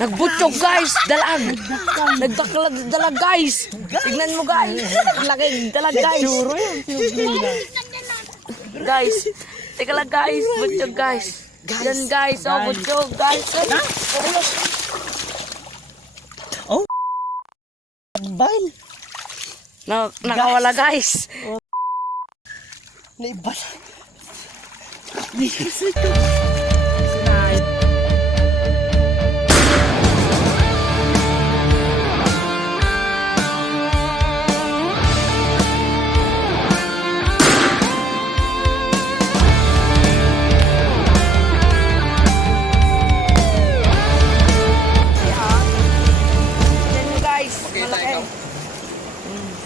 Nagbutog guys, dalag. Dalag guys. Tignan mo guys. Laki dalag guys. Guys, teka lang guys, butog guys. Yan guys, oh butog guys. Oh. Bail. Nakawala guys. Naibal.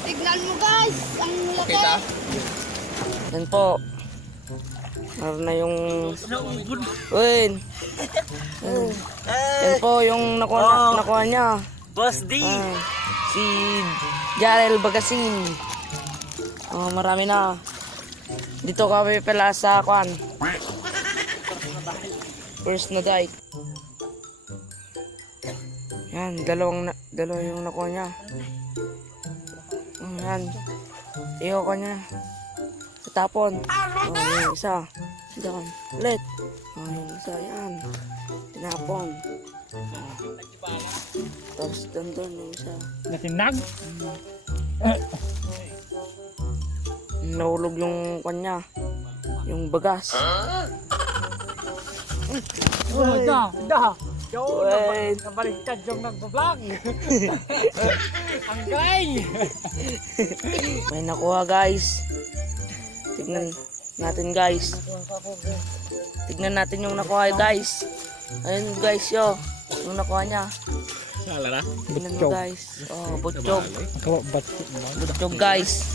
Tignan mo guys, ang laki. Yan po. Meron na yung... Win. Yan po yung nakuha niya. Boss D. Si Jarel Bagasin. Marami na. Dito kami pala sa kwan. First na dike. Yan, dalawa yung nakuha niya. Yan. Iyo ko niya. Tapon. Yung isa. Doon. Ulit. Yung isa. Yan. Tinapon. Tapos doon yung isa. Natinag? Nahulog yung kanya. Yung bagas. Da. Wait. Nabaliktad yung nagbablog. Ang galing. May nakuha guys. Tignan natin guys. Tignan natin yung nakuha guys. Ayun guys yo. Yung nakuha niya. Salara? Tignan mo guys. Oh, butchog. Butchog guys.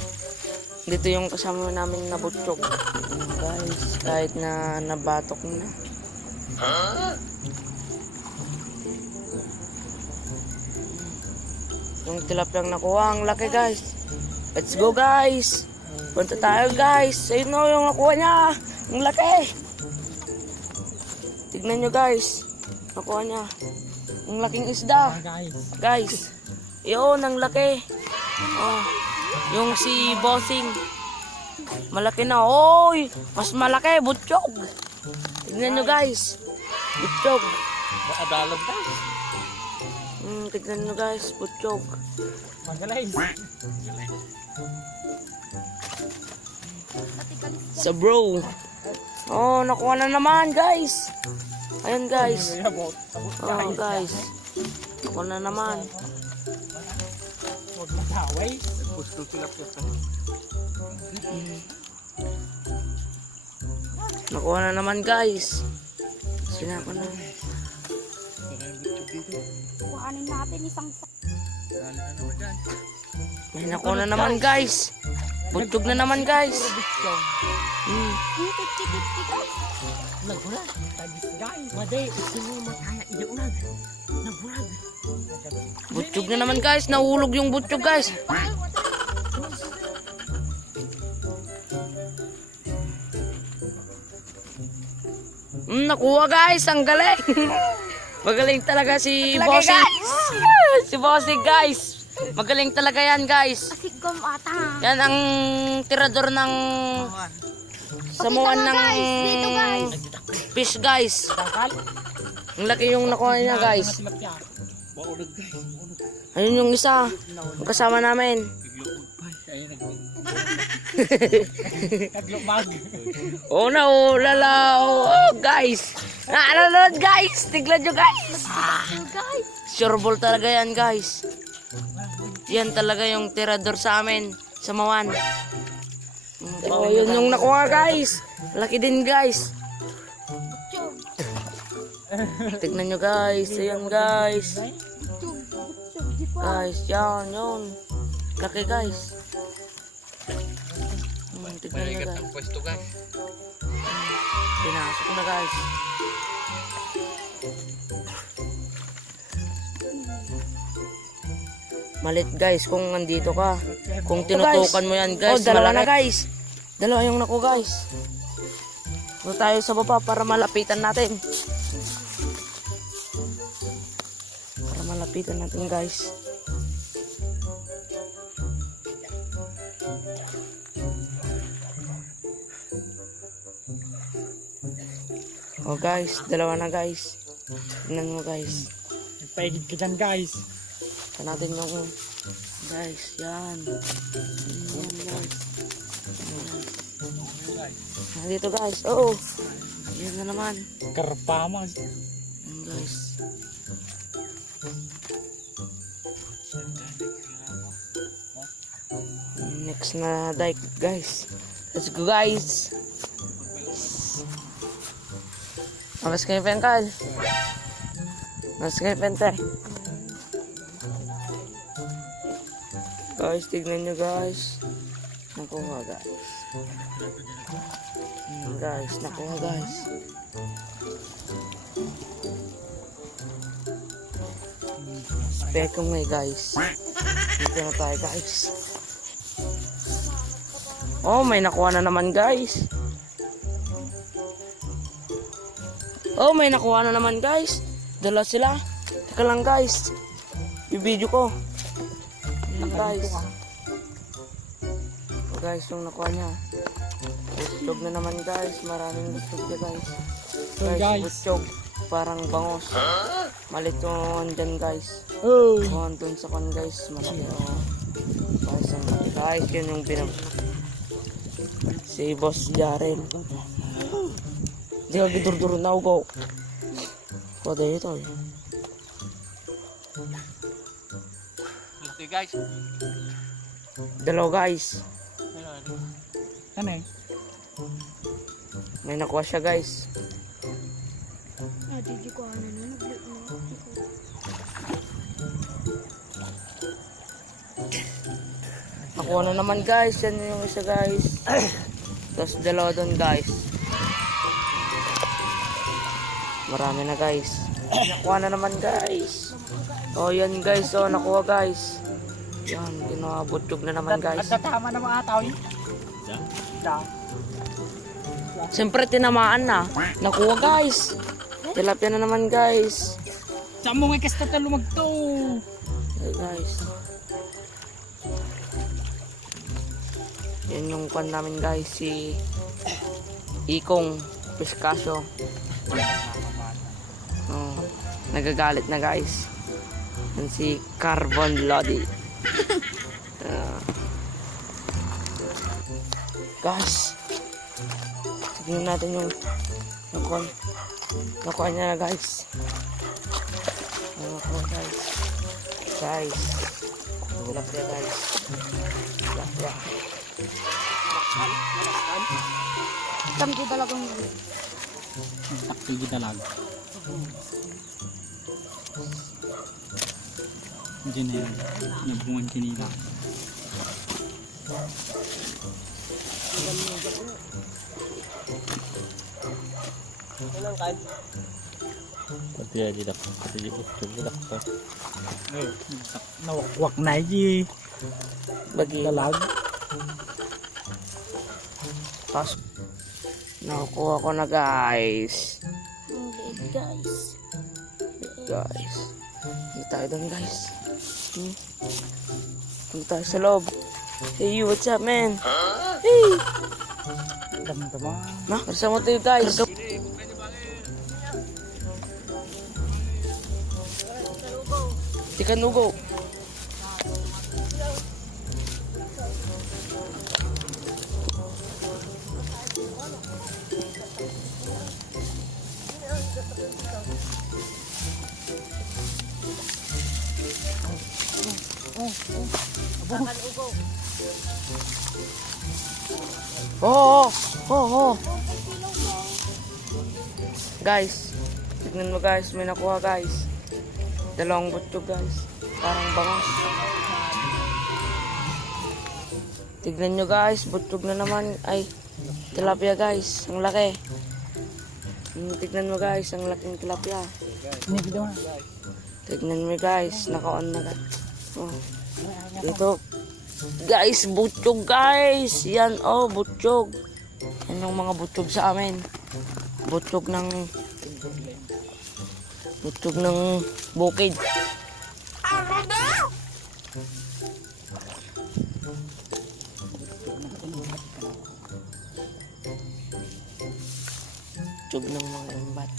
Dito yung kasama namin na butchog. Guys, kahit na nabatok na. Yung tilapiyang nakuha, ang laki guys. Let's go guys. Punta tayo guys. Ayun o yung nakuha niya. Ang laki. Tignan nyo guys. Nakuha niya. Ang laking isda. Guys. Yun, ang laki. Oh, yung si Bossing. Malaki na. Oy, mas malaki. Butchog. Tignan nyo guys. Butchog. Adalog guys. Tignan nyo guys. Butchog. Magaling. Sa bro. Oh, nakuha na naman guys. Ayan guys. Oh guys. Nakuha na naman. Huwag mag-away. Nakuha na naman guys. Sinako na. Kuhanin natin isang May nakuha na naman guys. Butchog na naman guys. Nagbulag. Tagis guys. Maday. Sino mataya iunag. Nagbulag. Butchog na naman guys. Nahulog yung butchog guys. Nakuha guys. Ang galing. Magaling talaga si Bossing. Si Bossing guys. Magaling talaga yan guys. Sigom ata. Yan ang tirador ng samuan ng fish guys. Ang laki yung nakuha niya guys. Ayun yung isa. Ang kasama namin. Naglumag. Oh no, lala. Oh guys. Naalala guys. Tignan nyo guys. Sureball talaga yan guys. Yan talaga yung tirador sa amin. Sa Mawan. Oh, yun yung nakuha guys. Laki din guys. Tignan nyo guys. Ayan guys. Guys, yan, yun. Laki guys. Tignan nyo guys. Pinasok na guys. Malit guys kung nandito ka. Kung tinutukan mo yan guys. Dalawa na guys. Dalawa yung naku guys. Punta tayo sa baba para malapitan natin. Lapitan natin guys. Oh guys, dalawa na guys. Tingnan mo guys. Nagpaigid ka dyan guys. Ito natin yung guys, yan. Yan guys. Dito guys, oh. Yan na naman. Karpamas. Yan guys. Next na dike guys. Let's go guys. Mas kayo pen Kal. Mas kayo pen te. Guys, tignan nyo guys. Nakuha guys. Guys, nakuha guys. Spekong may guys. Dito na tayo guys. Oh, may nakuha na naman guys. Oh, may nakuha na naman guys. Dala sila. Teka lang guys. I-video ko. Ayan guys. Oh, guys, yung nakuha niya. Butchog na naman guys. Maraming butchog niya guys. Guys, butchog. Parang bangos. Malit yung dyan guys. Oh. Doon sa kon guys. Malaki oh. Guys, ang laki. Guys, yun yung si Boss Jarel. Di ka gidurduro na ugo. Koda ito eh. Okay guys. Dalaw guys. Ano eh? May nakuha siya guys. Did ko ano na nag-loot na. Nakuha na naman guys. Yan yung isa guys. Tapos dalawa doon guys. Marami na guys. Nakuha na naman guys. Oh yan guys. Oh nakuha guys. Yan. Ginabutog na naman guys. At tama na mga tao yun. Siyempre tinamaan na. Nakuha guys. Tilapia na naman guys. Saan mo may kasta lumagto? Hey guys. Yan yung pan namin guys. Si Ikong Piscasio. Oh, nagagalit na guys. Yan si Carbon Lodi. Guys, tignan natin yung nakuha niya na guys. Nakuha guys. Guys, tilapia guys. Tilapia. Tamdi talagang Takpigi talaga. Diyan na yan. Nabungan kinila. Pati ya di dapat, pati di utuh di dapat. Nawakwak na yi. Bagi Dalag. pas. Nakuha ko na guys. ang liit guys. Guys. Hindi tayo doon guys. Punta tayo sa loob. Hey, what's up man? Hey! Dam-dama. Nah, bersama tayo guys. Ikan ugo. Oh, oh, oh, oh. Guys, tignan mo guys, may nakuha guys. Dalawang butchog guys. Parang bangos. Tignan nyo guys, butchog na naman. Ay, tilapia guys. Ang laki. Tignan mo guys, ang laking tilapia. Ini video na. Tignan mo guys, naka-on na guys. Oh. Dito. Guys, butchog guys. Yan oh, butchog. Yan yung mga butchog sa amin. Butchog ng bukid. Tug ng mga embat.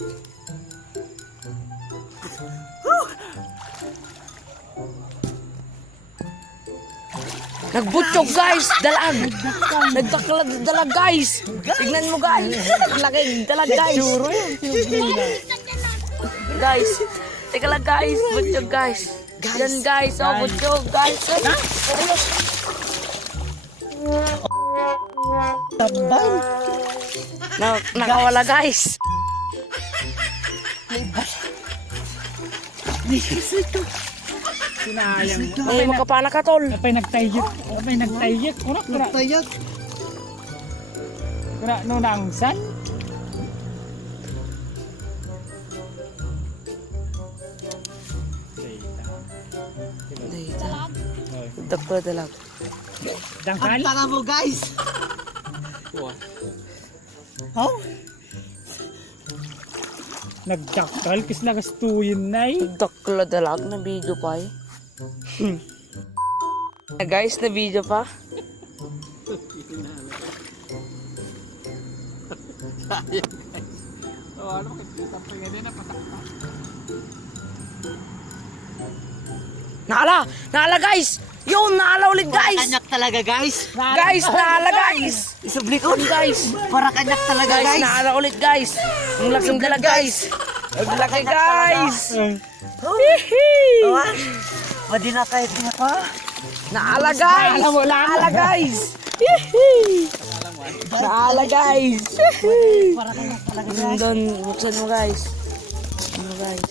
Nagbutchog guys, dalag. Nagdaklag dalag guys. Tignan mo guys. Laki dalag guys. Guys, teka lang guys, butchog guys. Yan guys, oh butchog guys. Tabang. Nakawala guys. Sinayang. Ay, makapana ka tol. Apay nagtayik. Apay nagtayik. Kurak. Nagtayik. Kurak no nangsan. Dakla dalag. Dangkal. Ang tanga mo guys! Oh. Nagdakal kis nagastuyin nay. Dakla dalag na video pa eh. Guys, na video pa. Naala guys! Yun, naala ulit guys! Kanyak talaga guys! Guys, naala guys! Isubli ko Guys, para kanyak talaga guys, guys! naala ulit guys! Ang laking dala guys! Ang laki guys! Awan! Pwede na kahit niya pa! Naala guys! Naala guys! Naala guys! Para kanyak talaga guys! Doon, buksan mo guys. Buksan mo guys.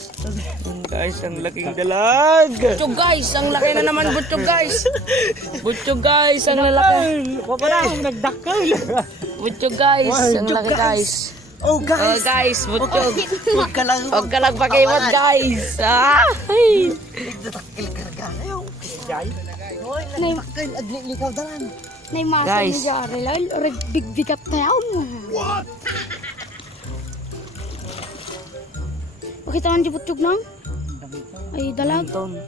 Yan guys, ang laking dalag. Butchog guys, ang laki na naman butchog guys. Butchog guys, ang lalaki. Nagdakal. Butchog guys, ang laki guys. Oh Oh guys! guys, butchog. Huwag ka lang! Huwag ka lang pakimot guys. Ah! Ay. Nagdatakil karga na yung! Jay. Hoy! Nagdatakil! Aglilikaw dalan! Nay masa Guys. ni Jare lal, reg big-bigat tayo. Pakita man di butchog nang. Ay dalag. Anton.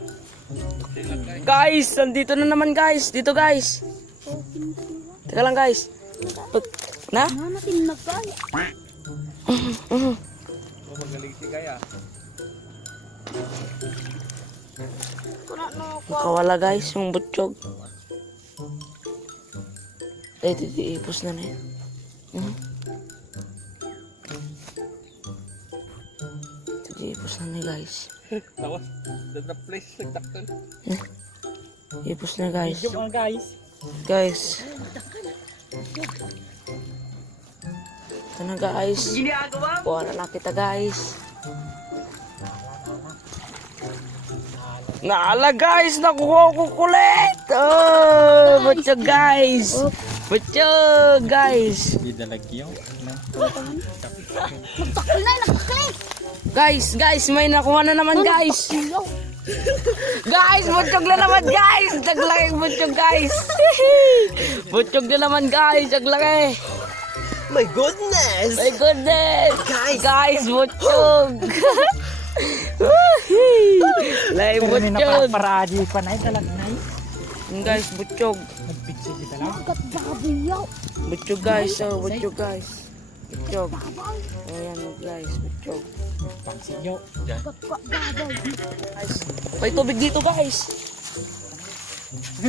Guys, nandito na naman guys. Dito guys. Teka lang guys. Na? Na natin nagkay. Kuna no ko. Nakawala guys yung butchog. Eh, ipos na na yun. Ipos na na guys. Ipos na guys. Yung mga guys. Guys. Ito na guys. Kuha na lang kita guys. Naala guys, nakuha ko kulit. Oh, butchog guys. Butchog guys. Di dalagyaw. Nagtakil na, nagtakil. Guys, may nakuha na naman guys. Guys, butchog na naman guys. Taglaki butchog guys. Butchog na naman guys, taglaki. My goodness! My goodness! Guys, butchog! Lay Pero ni butchog! napaparadi pa na dalag nay. Guys, butchog! Nagpigsi di dalag. Gat baboy yaw. Butchog guys, oh, butchog guys. Butchog. Ayan guys, butchog. Pangsiyo. Gat baboy. Guys, may tubig dito guys.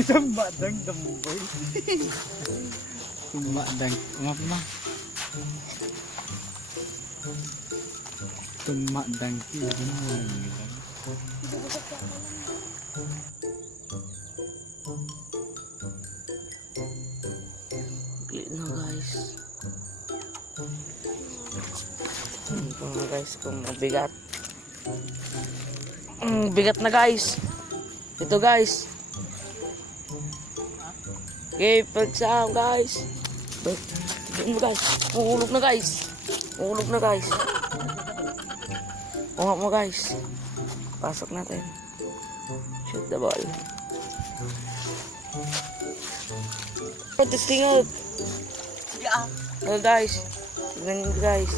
Tumadang damboy. Tumadang. Umapma. Tumadang. Clean na guys. Ito na guys, kung mabigat. Bigat na guys. Ito guys. Okay, pagsaham guys. Tignan mo guys. Uhulog na guys. Uhulog na guys. Ungap mo guys. Pasok natin. Shoot the ball. Oh, testing out. Sige ah! Oh, guys. Tignan nyo guys.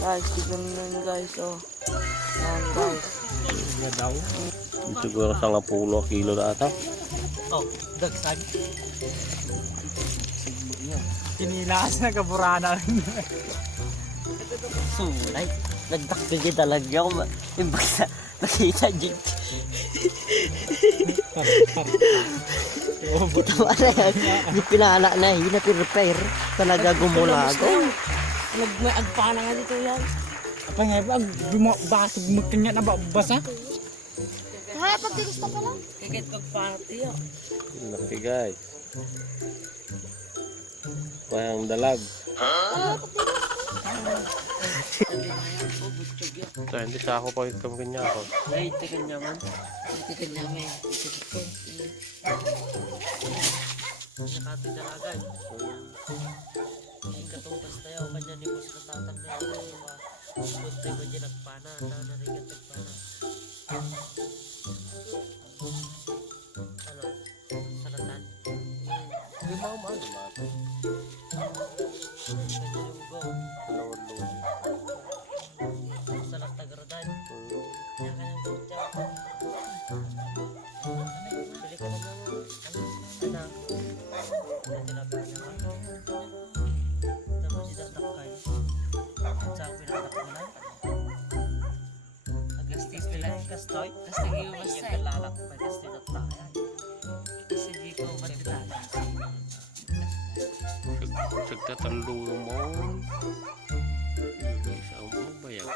Guys, tignan nyo guys. Oh. Yan guys. Nga daw. Siguro sa 10 kilo na ata. Oh, dagsag. Kinilas na kaburana rin. Sulay. Nagdakil niya talaga ako. Imbag na nakita niya. Tama na yan. Yung pinala na yun na repair. Talaga gumulago. Nagpaana nga dito yan. Apa nga ba? Basag magkanya na ba? Basa? Kaya pagtilis na pala. Kikit pagpati yan. Laki guys. Parang dalag. So, hindi sa ako pag kanya ako. Ay, teka naman. Kikit namin. Nakati dalagan. Hindi katungkas tayo. Kanya ni Boss Katatan na yun. Kunti mo dyan nagpana. Narigat nagpana. Ano? Salatan? Hindi mo umano ba? Kanya yung go. Dalawang lugi. Salat tagradan. Kanya kanyang go dyan. Bili ka na ng anak. Kaya tinabahan niya ka. Tapos idatakay. Sa pinatakulan. Agastis bilang kastoy. Tapos naging basta eh. Lalak pa kasi tatayan. Kasi di ko matitala. Sagtatandong mo. Isa ang bayan.